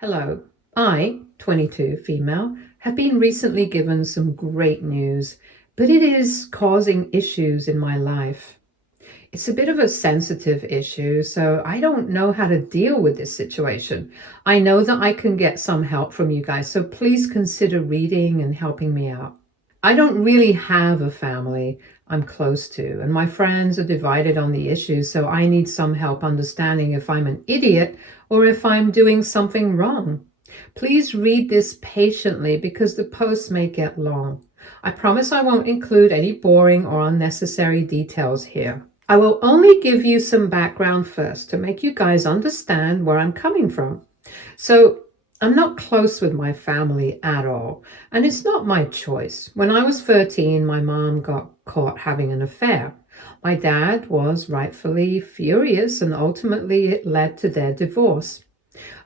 Hello, I, 22 female, have been recently given some great news, but it is causing issues in my life. It's a bit of a sensitive issue, so I don't know how to deal with this situation. I know that I can get some help from you guys, so please consider reading and helping me out. I don't really have a family I'm close to, and my friends are divided on the issue, so I need some help understanding if I'm an idiot or if I'm doing something wrong. Please read this patiently because the post may get long. I promise I won't include any boring or unnecessary details here. I will only give you some background first to make you guys understand where I'm coming from. So, I'm not close with my family at all, and it's not my choice. When I was 13, my mom got caught having an affair. My dad was rightfully furious, and ultimately it led to their divorce.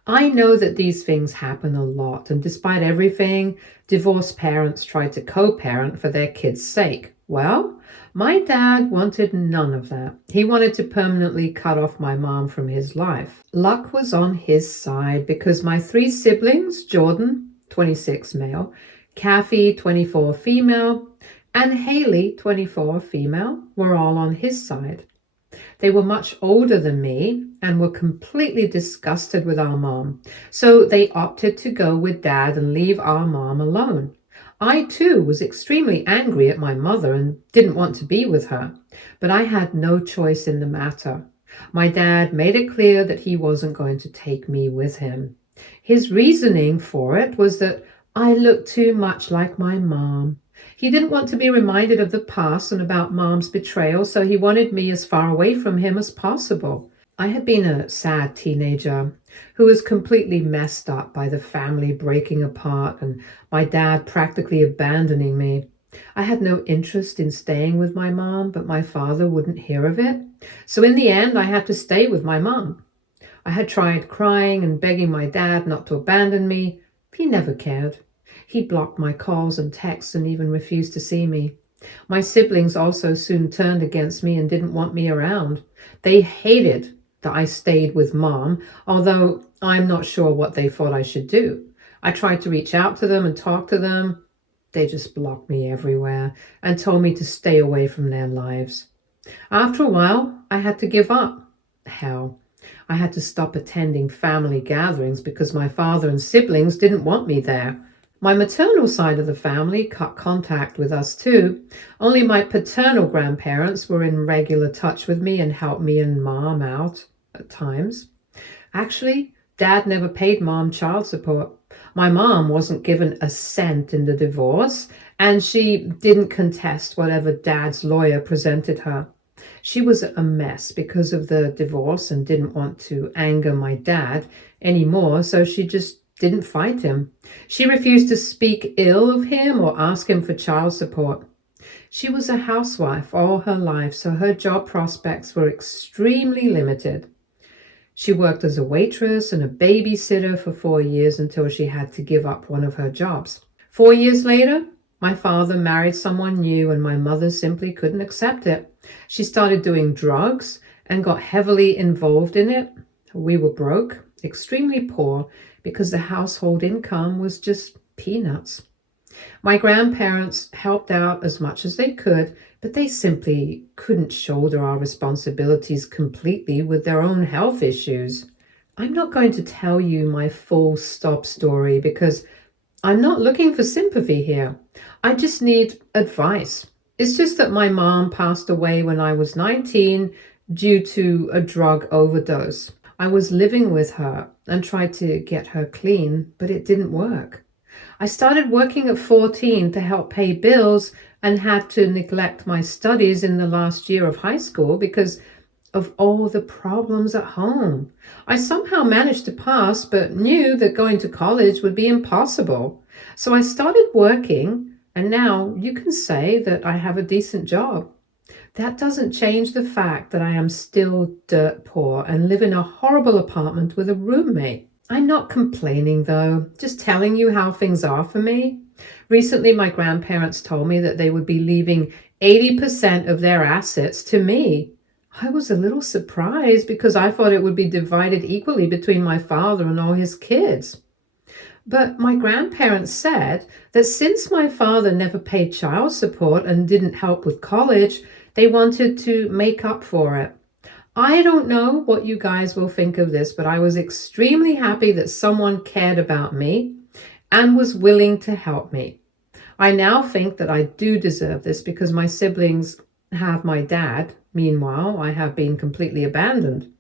I know that these things happen a lot, and despite everything, divorced parents try to co-parent for their kids' sake. Well, my dad wanted none of that. He wanted to permanently cut off my mom from his life. Luck was on his side because my three siblings, Jordan, 26 male, Kathy, 24 female, and Haley, 24 female, were all on his side. They were much older than me and were completely disgusted with our mom, so they opted to go with dad and leave our mom alone. I too was extremely angry at my mother and didn't want to be with her, but I had no choice in the matter. My dad made it clear that he wasn't going to take me with him. His reasoning for it was that I looked too much like my mom. He didn't want to be reminded of the past and about mom's betrayal, so he wanted me as far away from him as possible. I had been a sad teenager who was completely messed up by the family breaking apart and my dad practically abandoning me. I had no interest in staying with my mom, but my father wouldn't hear of it. So in the end, I had to stay with my mom. I had tried crying and begging my dad not to abandon me. He never cared. He blocked my calls and texts and even refused to see me. My siblings also soon turned against me and didn't want me around. They hated that I stayed with mom, although I'm not sure what they thought I should do. I tried to reach out to them and talk to them. They just blocked me everywhere and told me to stay away from their lives. After a while, I had to give up. Hell, I had to stop attending family gatherings because my father and siblings didn't want me there. My maternal side of the family cut contact with us too. Only my paternal grandparents were in regular touch with me and helped me and mom out at times. Actually, dad never paid mom child support. My mom wasn't given a cent in the divorce, and she didn't contest whatever dad's lawyer presented her. She was a mess because of the divorce and didn't want to anger my dad anymore, so she just didn't fight him. She refused to speak ill of him or ask him for child support. She was a housewife all her life, so her job prospects were extremely limited. She worked as a waitress and a babysitter for 4 years until she had to give up one of her jobs. 4 years later, my father married someone new and my mother simply couldn't accept it. She started doing drugs and got heavily involved in it. We were broke, extremely poor, because the household income was just peanuts. My grandparents helped out as much as they could, but they simply couldn't shoulder our responsibilities completely with their own health issues. I'm not going to tell you my full stop story because I'm not looking for sympathy here. I just need advice. It's just that my mom passed away when I was 19 due to a drug overdose. I was living with her and tried to get her clean, but it didn't work. I started working at 14 to help pay bills and had to neglect my studies in the last year of high school because of all the problems at home. I somehow managed to pass, but knew that going to college would be impossible. So I started working, and now you can say that I have a decent job. That doesn't change the fact that I am still dirt poor and live in a horrible apartment with a roommate. I'm not complaining though, just telling you how things are for me. Recently, my grandparents told me that they would be leaving 80% of their assets to me. I was a little surprised because I thought it would be divided equally between my father and all his kids. But my grandparents said that since my father never paid child support and didn't help with college, they wanted to make up for it. I don't know what you guys will think of this, but I was extremely happy that someone cared about me and was willing to help me. I now think that I do deserve this because my siblings have my dad. Meanwhile, I have been completely abandoned.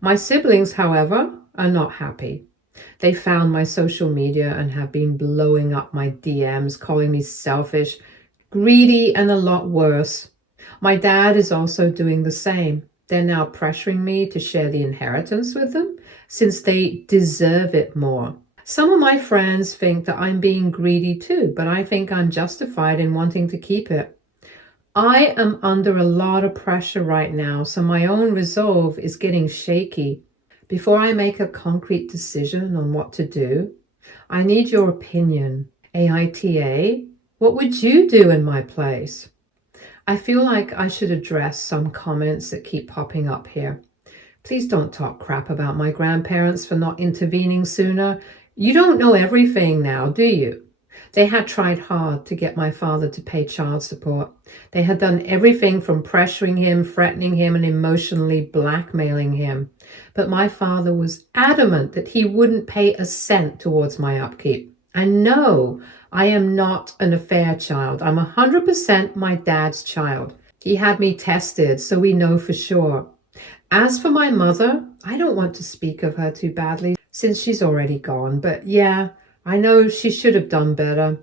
My siblings, however, are not happy. They found my social media and have been blowing up my DMs, calling me selfish, greedy, and a lot worse. My dad is also doing the same. They're now pressuring me to share the inheritance with them since they deserve it more. Some of my friends think that I'm being greedy too, but I think I'm justified in wanting to keep it. I am under a lot of pressure right now, so my own resolve is getting shaky. Before I make a concrete decision on what to do, I need your opinion. AITA, what would you do in my place? I feel like I should address some comments that keep popping up here. Please don't talk crap about my grandparents for not intervening sooner. You don't know everything now, do you? They had tried hard to get my father to pay child support. They had done everything from pressuring him, threatening him, and emotionally blackmailing him. But my father was adamant that he wouldn't pay a cent towards my upkeep. And no, I am not an affair child. I'm 100% my dad's child. He had me tested, so we know for sure. As for my mother, I don't want to speak of her too badly since she's already gone. But yeah, I know she should have done better.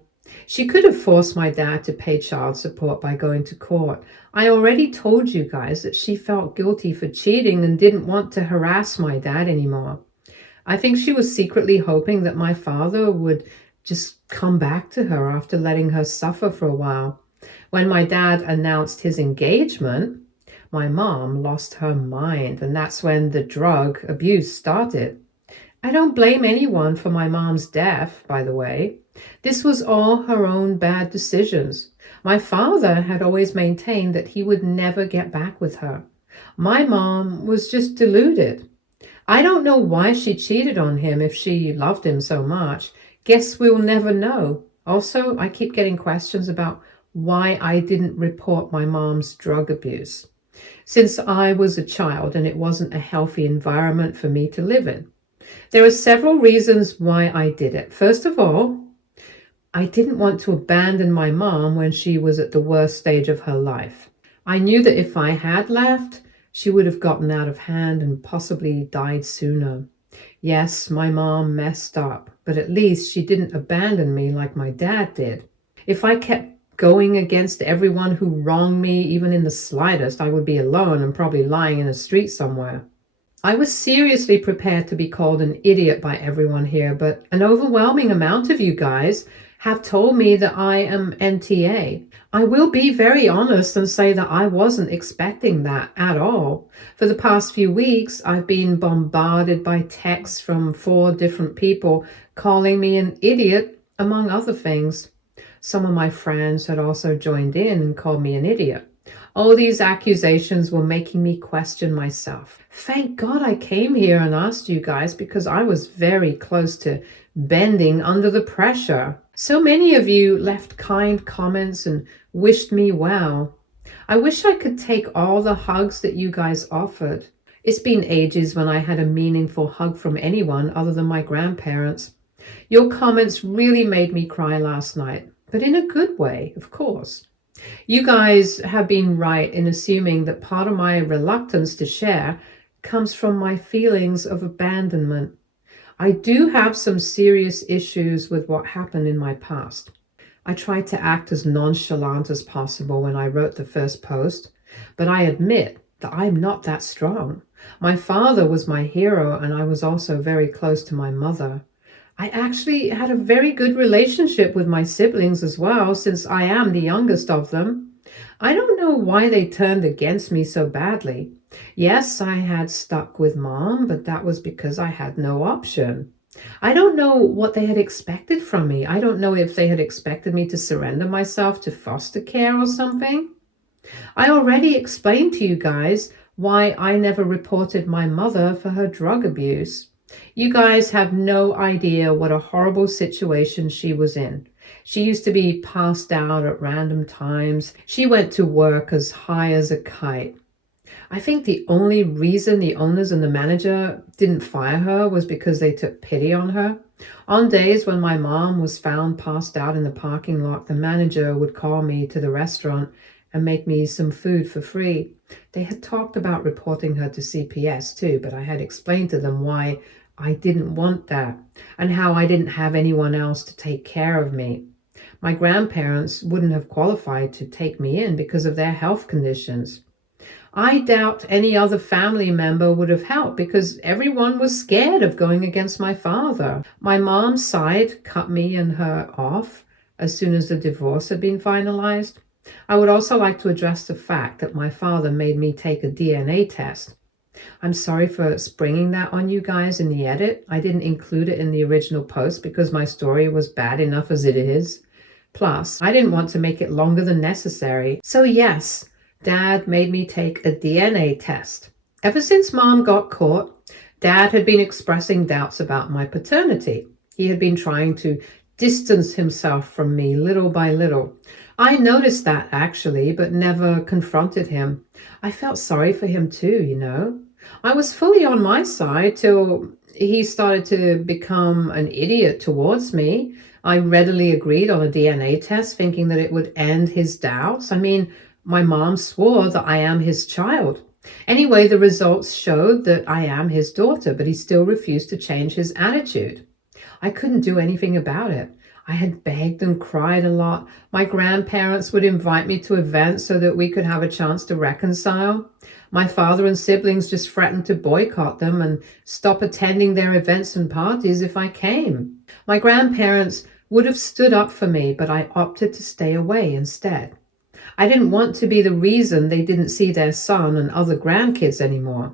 She could have forced my dad to pay child support by going to court. I already told you guys that she felt guilty for cheating and didn't want to harass my dad anymore. I think she was secretly hoping that my father would just come back to her after letting her suffer for a while. When my dad announced his engagement, my mom lost her mind, and that's when the drug abuse started. I don't blame anyone for my mom's death, by the way. This was all her own bad decisions. My father had always maintained that he would never get back with her. My mom was just deluded. I don't know why she cheated on him if she loved him so much. Guess we'll never know. Also, I keep getting questions about why I didn't report my mom's drug abuse, since I was a child and it wasn't a healthy environment for me to live in. There are several reasons why I did it. First of all, I didn't want to abandon my mom when she was at the worst stage of her life. I knew that if I had left, she would have gotten out of hand and possibly died sooner. Yes, my mom messed up, but at least she didn't abandon me like my dad did. If I kept going against everyone who wronged me, even in the slightest, I would be alone and probably lying in a street somewhere. I was seriously prepared to be called an idiot by everyone here, but an overwhelming amount of you guys have told me that I am NTA. I will be very honest and say that I wasn't expecting that at all. For the past few weeks, I've been bombarded by texts from 4 different people calling me an idiot, among other things. Some of my friends had also joined in and called me an idiot. All these accusations were making me question myself. Thank God I came here and asked you guys because I was very close to bending under the pressure. So many of you left kind comments and wished me well. I wish I could take all the hugs that you guys offered. It's been ages when I had a meaningful hug from anyone other than my grandparents. Your comments really made me cry last night, but in a good way, of course. You guys have been right in assuming that part of my reluctance to share comes from my feelings of abandonment. I do have some serious issues with what happened in my past. I tried to act as nonchalant as possible when I wrote the first post, but I admit that I'm not that strong. My father was my hero, and I was also very close to my mother. I actually had a very good relationship with my siblings as well, since I am the youngest of them. I don't know why they turned against me so badly. Yes, I had stuck with mom, but that was because I had no option. I don't know what they had expected from me. I don't know if they had expected me to surrender myself to foster care or something. I already explained to you guys why I never reported my mother for her drug abuse. You guys have no idea what a horrible situation she was in. She used to be passed out at random times. She went to work as high as a kite. I think the only reason the owners and the manager didn't fire her was because they took pity on her. On days when my mom was found passed out in the parking lot, the manager would call me to the restaurant and make me some food for free. They had talked about reporting her to CPS too, but I had explained to them why I didn't want that and how I didn't have anyone else to take care of me. My grandparents wouldn't have qualified to take me in because of their health conditions. I doubt any other family member would have helped because everyone was scared of going against my father. My mom's side cut me and her off as soon as the divorce had been finalized. I would also like to address the fact that my father made me take a DNA test. I'm sorry for springing that on you guys in the edit. I didn't include it in the original post because my story was bad enough as it is. Plus, I didn't want to make it longer than necessary. So yes, Dad made me take a DNA test. Ever since Mom got caught, Dad had been expressing doubts about my paternity. He had been trying to distance himself from me little by little. I noticed that actually, but never confronted him. I felt sorry for him too, you know. I was fully on my side till he started to become an idiot towards me. I readily agreed on a DNA test, thinking that it would end his doubts. I mean, my mom swore that I am his child. Anyway, the results showed that I am his daughter, but he still refused to change his attitude. I couldn't do anything about it. I had begged and cried a lot. My grandparents would invite me to events so that we could have a chance to reconcile. My father and siblings just threatened to boycott them and stop attending their events and parties if I came. My grandparents would have stood up for me, but I opted to stay away instead. I didn't want to be the reason they didn't see their son and other grandkids anymore.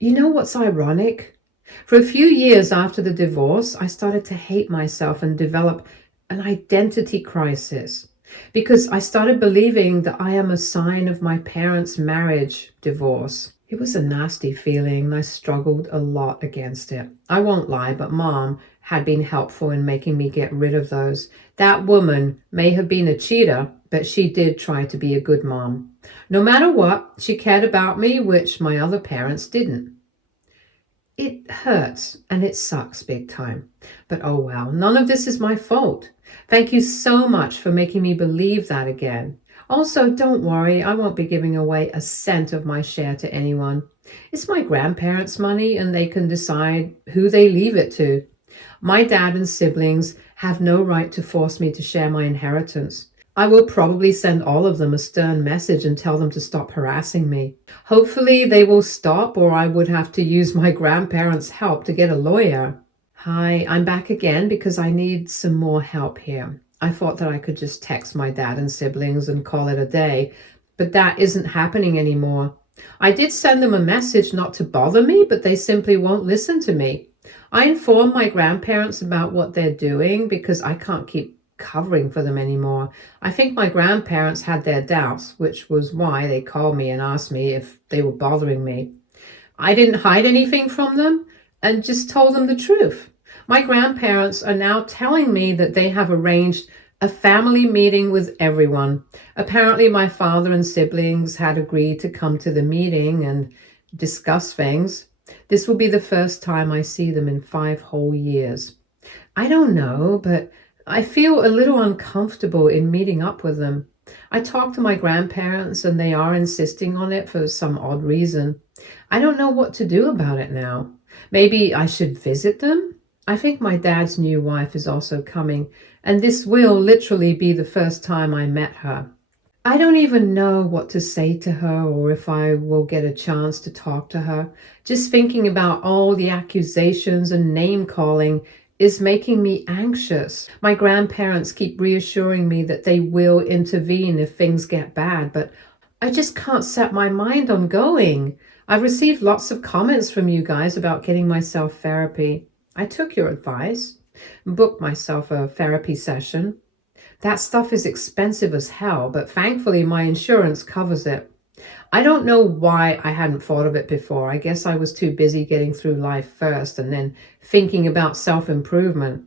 You know what's ironic? For a few years after the divorce, I started to hate myself and develop an identity crisis because I started believing that I am a sign of my parents' marriage divorce. It was a nasty feeling and I struggled a lot against it. I won't lie, but Mom had been helpful in making me get rid of those. That woman may have been a cheater, but she did try to be a good mom. No matter what, she cared about me, which my other parents didn't. It hurts and it sucks big time. But oh well, none of this is my fault. Thank you so much for making me believe that again. Also, don't worry, I won't be giving away a cent of my share to anyone. It's my grandparents' money and they can decide who they leave it to. My dad and siblings have no right to force me to share my inheritance. I will probably send all of them a stern message and tell them to stop harassing me. Hopefully they will stop, or I would have to use my grandparents' help to get a lawyer. Hi, I'm back again because I need some more help here. I thought that I could just text my dad and siblings and call it a day, but that isn't happening anymore. I did send them a message not to bother me, but they simply won't listen to me. I informed my grandparents about what they're doing because I can't keep covering for them anymore. I think my grandparents had their doubts, which was why they called me and asked me if they were bothering me. I didn't hide anything from them and just told them the truth. My grandparents are now telling me that they have arranged a family meeting with everyone. Apparently my father and siblings had agreed to come to the meeting and discuss things. This will be the first time I see them in 5 whole years. I don't know, but I feel a little uncomfortable in meeting up with them. I talked to my grandparents and they are insisting on it for some odd reason. I don't know what to do about it now. Maybe I should visit them? I think my dad's new wife is also coming, and this will literally be the first time I met her. I don't even know what to say to her or if I will get a chance to talk to her. Just thinking about all the accusations and name calling is making me anxious. My grandparents keep reassuring me that they will intervene if things get bad, but I just can't set my mind on going. I've received lots of comments from you guys about getting myself therapy. I took your advice, booked myself a therapy session. That stuff is expensive as hell, but thankfully my insurance covers it. I don't know why I hadn't thought of it before. I guess I was too busy getting through life first and then thinking about self-improvement.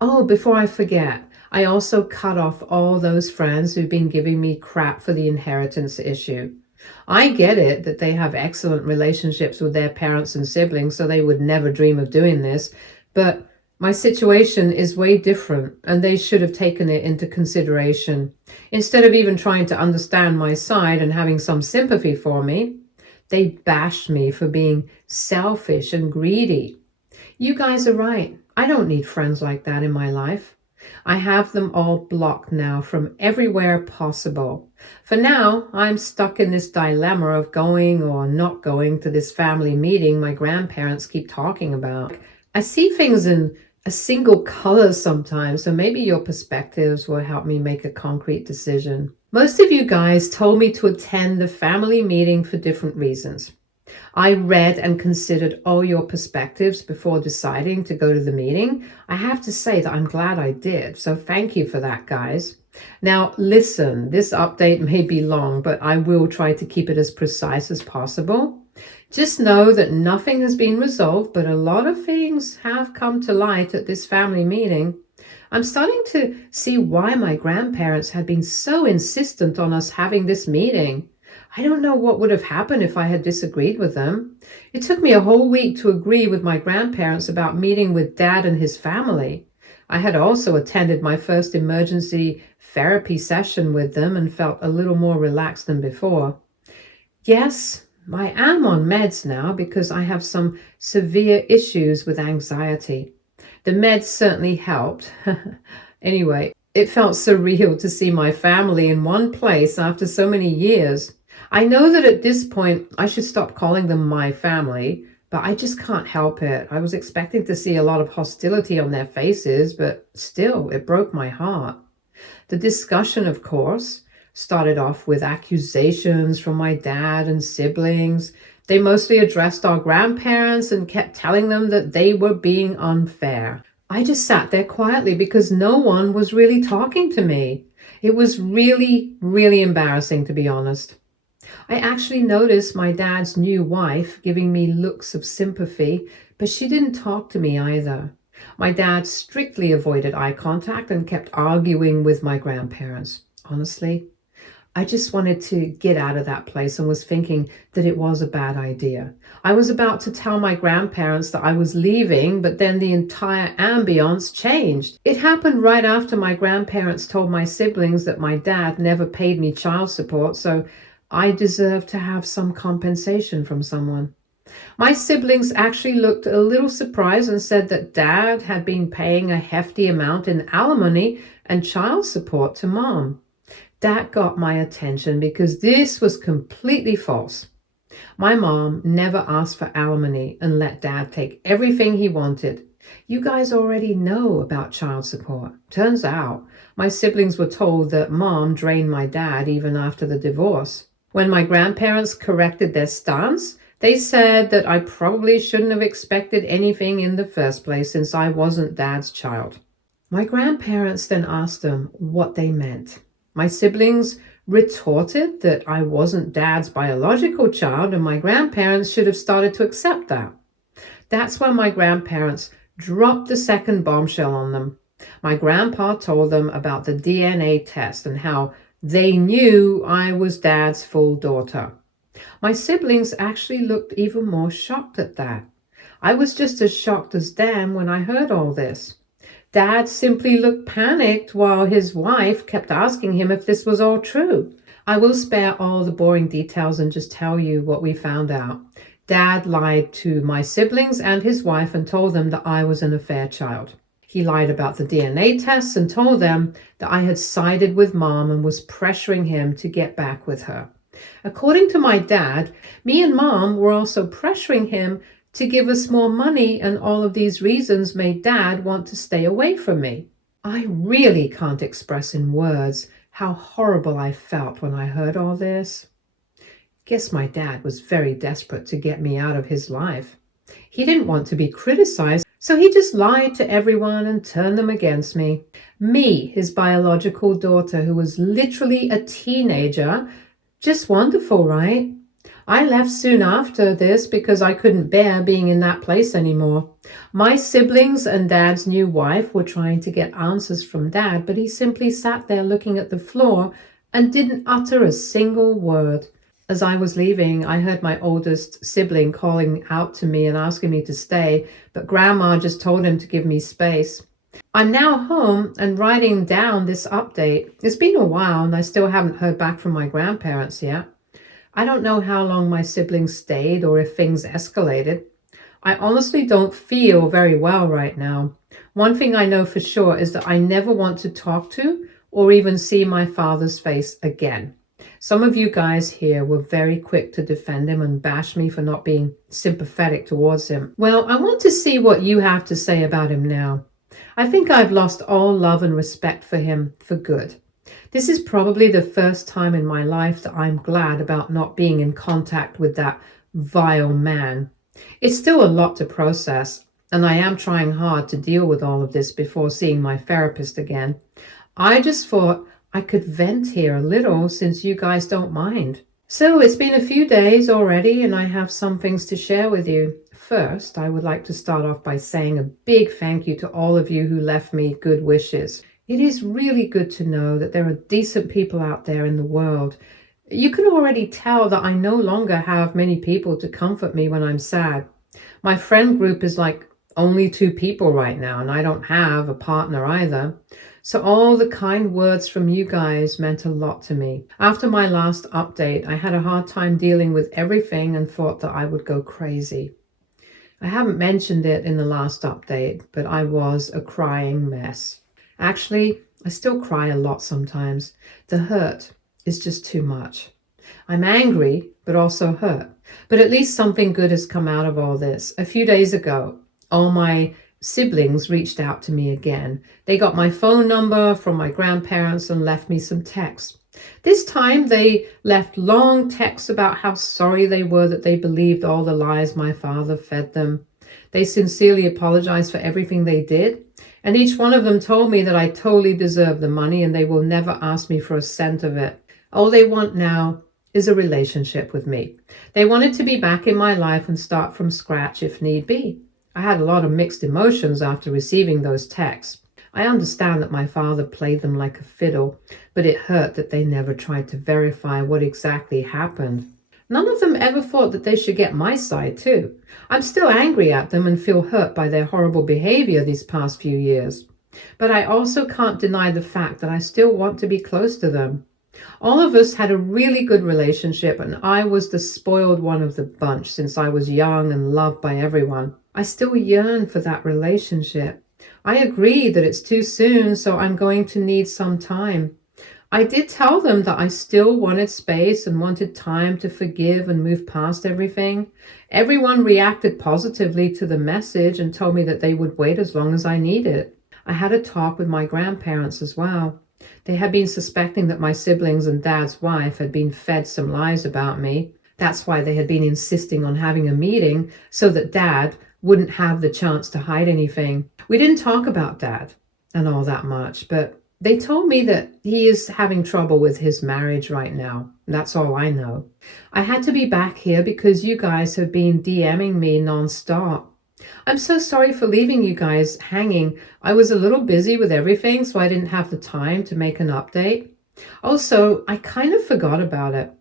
Oh, before I forget, I also cut off all those friends who've been giving me crap for the inheritance issue. I get it that they have excellent relationships with their parents and siblings, so they would never dream of doing this, but my situation is way different, and they should have taken it into consideration. Instead of even trying to understand my side and having some sympathy for me, they bashed me for being selfish and greedy. You guys are right. I don't need friends like that in my life. I have them all blocked now from everywhere possible. For now, I'm stuck in this dilemma of going or not going to this family meeting my grandparents keep talking about. I see things in a single color sometimes, so maybe your perspectives will help me make a concrete decision. Most of you guys told me to attend the family meeting for different reasons. I read and considered all your perspectives before deciding to go to the meeting. I have to say that I'm glad I did, so thank you for that, guys. Now, listen, this update may be long, but I will try to keep it as precise as possible. Just know that nothing has been resolved, but a lot of things have come to light at this family meeting. I'm starting to see why my grandparents had been so insistent on us having this meeting. I don't know what would have happened if I had disagreed with them. It took me a whole week to agree with my grandparents about meeting with Dad and his family. I had also attended my first emergency therapy session with them and felt a little more relaxed than before. Yes, I am on meds now because I have some severe issues with anxiety. The meds certainly helped. Anyway, it felt surreal to see my family in one place after so many years. I know that at this point I should stop calling them my family, but I just can't help it. I was expecting to see a lot of hostility on their faces, but still, it broke my heart. The discussion, of course, started off with accusations from my dad and siblings. They mostly addressed our grandparents and kept telling them that they were being unfair. I just sat there quietly because no one was really talking to me. It was really, really embarrassing, to be honest. I actually noticed my dad's new wife giving me looks of sympathy, but she didn't talk to me either. My dad strictly avoided eye contact and kept arguing with my grandparents. Honestly, I just wanted to get out of that place and was thinking that it was a bad idea. I was about to tell my grandparents that I was leaving, but then the entire ambience changed. It happened right after my grandparents told my siblings that my dad never paid me child support, so I deserved to have some compensation from someone. My siblings actually looked a little surprised and said that Dad had been paying a hefty amount in alimony and child support to Mom. That got my attention because this was completely false. My mom never asked for alimony and let Dad take everything he wanted. You guys already know about child support. Turns out my siblings were told that Mom drained my dad even after the divorce. When my grandparents corrected their stance, they said that I probably shouldn't have expected anything in the first place since I wasn't Dad's child. My grandparents then asked them what they meant. My siblings retorted that I wasn't Dad's biological child and my grandparents should have started to accept that. That's when my grandparents dropped the second bombshell on them. My grandpa told them about the DNA test and how they knew I was Dad's full daughter. My siblings actually looked even more shocked at that. I was just as shocked as them when I heard all this. Dad simply looked panicked while his wife kept asking him if this was all true. I will spare all the boring details and just tell you what we found out. Dad lied to my siblings and his wife and told them that I was an affair child. He lied about the DNA tests and told them that I had sided with Mom and was pressuring him to get back with her. According to my dad, me and Mom were also pressuring him to give us more money, and all of these reasons made Dad want to stay away from me. I really can't express in words how horrible I felt when I heard all this. Guess my dad was very desperate to get me out of his life. He didn't want to be criticized, so he just lied to everyone and turned them against me. Me, his biological daughter, who was literally a teenager, Just wonderful, right? I left soon after this because I couldn't bear being in that place anymore. My siblings and Dad's new wife were trying to get answers from Dad, but he simply sat there looking at the floor and didn't utter a single word. As I was leaving, I heard my oldest sibling calling out to me and asking me to stay, but Grandma just told him to give me space. I'm now home and writing down this update. It's been a while and I still haven't heard back from my grandparents yet. I don't know how long my siblings stayed or if things escalated. I honestly don't feel very well right now. One thing I know for sure is that I never want to talk to or even see my father's face again. Some of you guys here were very quick to defend him and bash me for not being sympathetic towards him. Well, I want to see what you have to say about him now. I think I've lost all love and respect for him for good. This is probably the first time in my life that I'm glad about not being in contact with that vile man. It's still a lot to process, and I am trying hard to deal with all of this before seeing my therapist again. I just thought I could vent here a little since you guys don't mind. So it's been a few days already and I have some things to share with you. First, I would like to start off by saying a big thank you to all of you who left me good wishes. It is really good to know that there are decent people out there in the world. You can already tell that I no longer have many people to comfort me when I'm sad. My friend group is like only 2 people right now, and I don't have a partner either. So all the kind words from you guys meant a lot to me. After my last update, I had a hard time dealing with everything and thought that I would go crazy. I haven't mentioned it in the last update, but I was a crying mess. Actually, I still cry a lot sometimes. The hurt is just too much. I'm angry, but also hurt. But at least something good has come out of all this. A few days ago, all my siblings reached out to me again. They got my phone number from my grandparents and left me some texts. This time they left long texts about how sorry they were that they believed all the lies my father fed them. They sincerely apologized for everything they did. And each one of them told me that I totally deserve the money and they will never ask me for a cent of it. All they want now is a relationship with me. They wanted to be back in my life and start from scratch if need be. I had a lot of mixed emotions after receiving those texts. I understand that my father played them like a fiddle, but it hurt that they never tried to verify what exactly happened. None of them ever thought that they should get my side too. I'm still angry at them and feel hurt by their horrible behavior these past few years. But I also can't deny the fact that I still want to be close to them. All of us had a really good relationship and I was the spoiled one of the bunch since I was young and loved by everyone. I still yearn for that relationship. I agree that it's too soon, so I'm going to need some time. I did tell them that I still wanted space and wanted time to forgive and move past everything. Everyone reacted positively to the message and told me that they would wait as long as I needed. I had a talk with my grandparents as well. They had been suspecting that my siblings and Dad's wife had been fed some lies about me. That's why they had been insisting on having a meeting so that Dad wouldn't have the chance to hide anything. We didn't talk about Dad and all that much, but they told me that he is having trouble with his marriage right now. That's all I know. I had to be back here because you guys have been DMing me nonstop. I'm so sorry for leaving you guys hanging. I was a little busy with everything, so I didn't have the time to make an update. Also, I kind of forgot about it.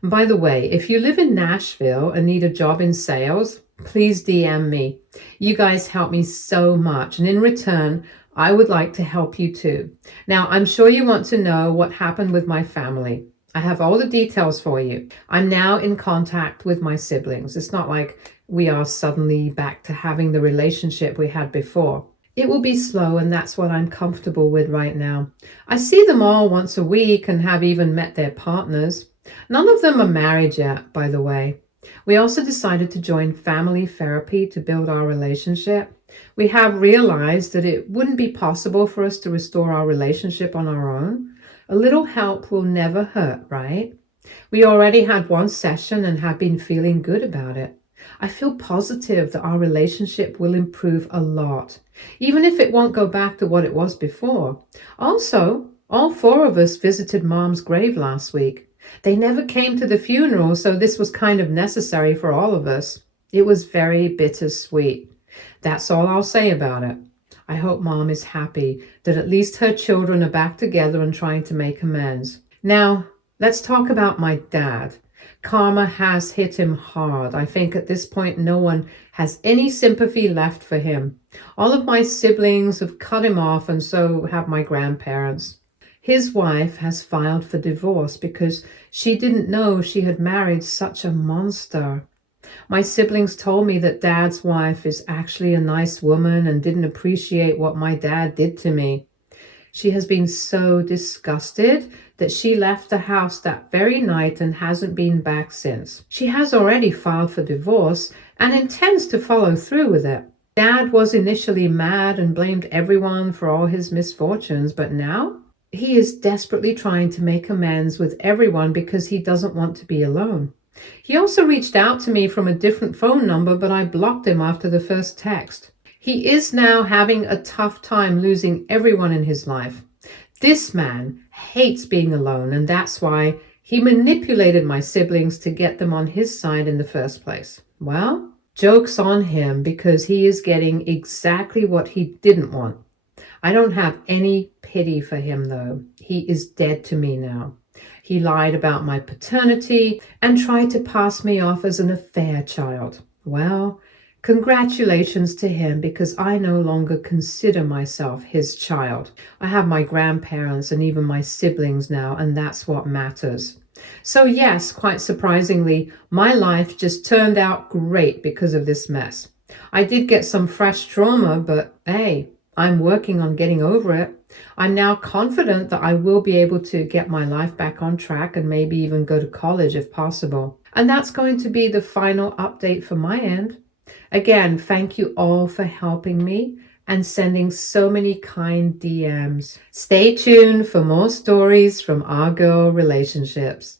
And by the way, if you live in Nashville and need a job in sales, please DM me. You guys help me so much, and in return, I would like to help you too. Now, I'm sure you want to know what happened with my family. I have all the details for you. I'm now in contact with my siblings. It's not like we are suddenly back to having the relationship we had before. It will be slow, and that's what I'm comfortable with right now. I see them all once a week and have even met their partners. None of them are married yet, by the way. We also decided to join family therapy to build our relationship. We have realized that it wouldn't be possible for us to restore our relationship on our own. A little help will never hurt, right? We already had one session and have been feeling good about it. I feel positive that our relationship will improve a lot, even if it won't go back to what it was before. Also, all 4 of us visited Mom's grave last week. They never came to the funeral, so this was kind of necessary for all of us. It was very bittersweet. That's all I'll say about it. I hope Mom is happy that at least her children are back together and trying to make amends. Now, let's talk about my dad. Karma has hit him hard. I think at this point no one has any sympathy left for him. All of my siblings have cut him off, and so have my grandparents. His wife has filed for divorce because she didn't know she had married such a monster. My siblings told me that Dad's wife is actually a nice woman and didn't appreciate what my dad did to me. She has been so disgusted that she left the house that very night and hasn't been back since. She has already filed for divorce and intends to follow through with it. Dad was initially mad and blamed everyone for all his misfortunes, but now he is desperately trying to make amends with everyone because he doesn't want to be alone. He also reached out to me from a different phone number, but I blocked him after the first text. He is now having a tough time losing everyone in his life. This man hates being alone, and that's why he manipulated my siblings to get them on his side in the first place. Well, joke's on him because he is getting exactly what he didn't want. I don't have any pity for him, though. He is dead to me now. He lied about my paternity and tried to pass me off as an affair child. Well, congratulations to him because I no longer consider myself his child. I have my grandparents and even my siblings now, and that's what matters. So yes, quite surprisingly, my life just turned out great because of this mess. I did get some fresh trauma, but hey, I'm working on getting over it. I'm now confident that I will be able to get my life back on track and maybe even go to college if possible. And that's going to be the final update from my end. Again, thank you all for helping me and sending so many kind DMs. Stay tuned for more stories from our girl relationships.